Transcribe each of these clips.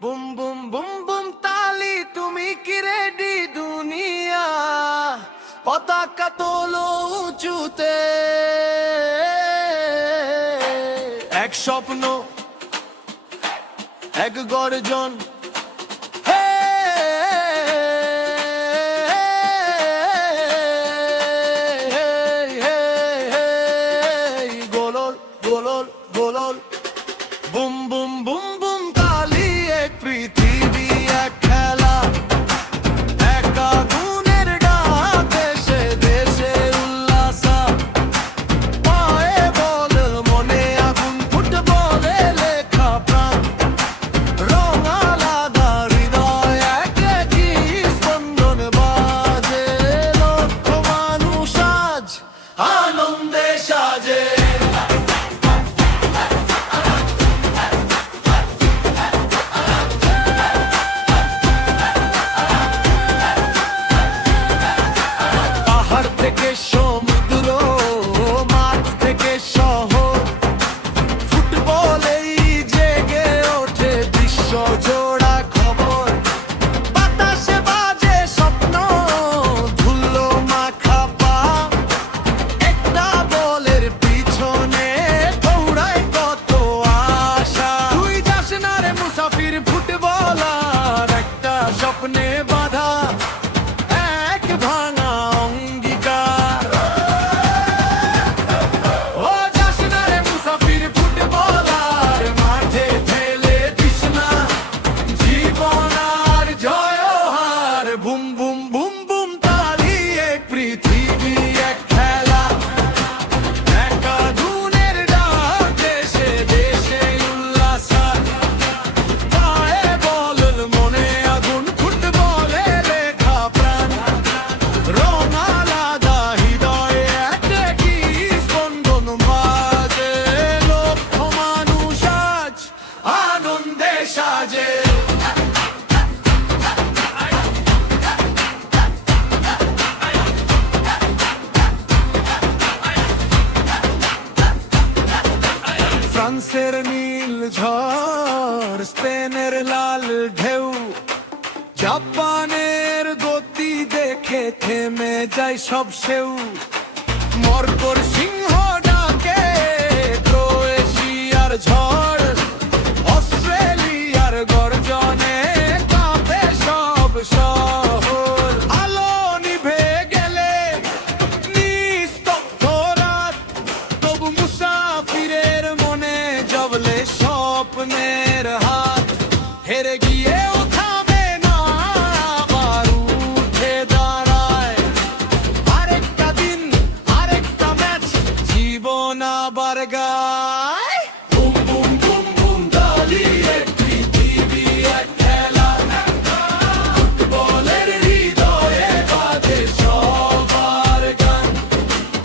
Boom boom boom boom তালি, তুমি কি রেডি দুনিয়া? পতাকা তোলো উঁচুতে, এক স্বপ্ন এক গর্জন। গোলর গোলর গোলর বুম বুম বুম বুম তালি, এক পৃথিবী এক খেলা, এক আগুনের ডাক, দেশে দেশে উল্লাস, পায়ে বল মনে আগুন, ফুটবলে লেখা প্রাণ, রং আলাদা হৃদয় এক একই স্পন্দন বাজে, লক্ষ মানুষ আজ আনন্দে সাজে। পাহাড় থেকে সমুদ্র, মাঠ থেকে শহর, ফুটবলেই জেগে ওঠে বিশ্ব জোড়া খবর। বাতাসে বাজে স্বপ্ন, ধুলো মাখা পা, একটা বলের পিছনে দৌড়ায় কত আশা। তুই যাস না রে মুসাফির ফুটবলার, একটা স্বপ্নে বাঁধা এক ভাঙা অঙ্গীকার। ও যাস না রে মুসাফির ফুটবলার, মাঠে ফেলে দিস না জীবন আর জয় হার। বুম বুম বুম বুম তালি, এক পৃথিবী এক খেলা, এক আগুনের ডাক, দেশে দেশে উল্লাস, পায়ে বল মনে আগুন, ফুটবলে লেখা প্রাণ, রং আলাদা হৃদয়ে এক একই স্পন্দন বাজে, লক্ষ মানুষ আজ আনন্দে সাজে। ফ্রান্সের নীল ঝড়, স্পেনের লাল ঢেউ, জাপানের গতি দেখে থেমে যায় সব সেউ। মরকোর সিংহ ডাকে, ক্রোয়েশিয়ার ঝড়, অস্ট্রেলিয়ার গর্জনে কাঁপে সব শহর। আলো নিভে গেলে নিস্তব্ধ রাত, তবু মুসাফিরের মনে জবলে স্বপ্নের হাত। হেরে গিয়েও থামে না, আবার উঠে দাঁড়ায়, আরেকটা দিন আরেকটা ম্যাচ, জীবন আবার গায়। বুম বুম বুম বুম তালি, এক পৃথিবী এক খেলা, ফুটবলের হৃদয়ে বাজে সবার গান।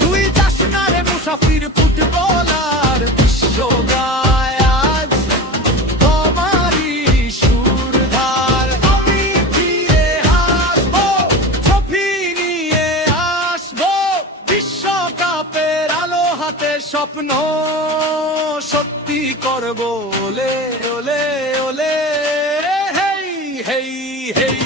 তুই যাস না রে মুসাফির ফুটবলার, বিশ্ব গায় আজ তোমারই সুরধার। আমি ফিরে আসবো, ট্রফি নিয়ে আসবো, বিশ্বকাপের আলো হাতে, স্বপ্ন সত্যি করবো। ওলে ওলে ওলে, হেই হেই হেই।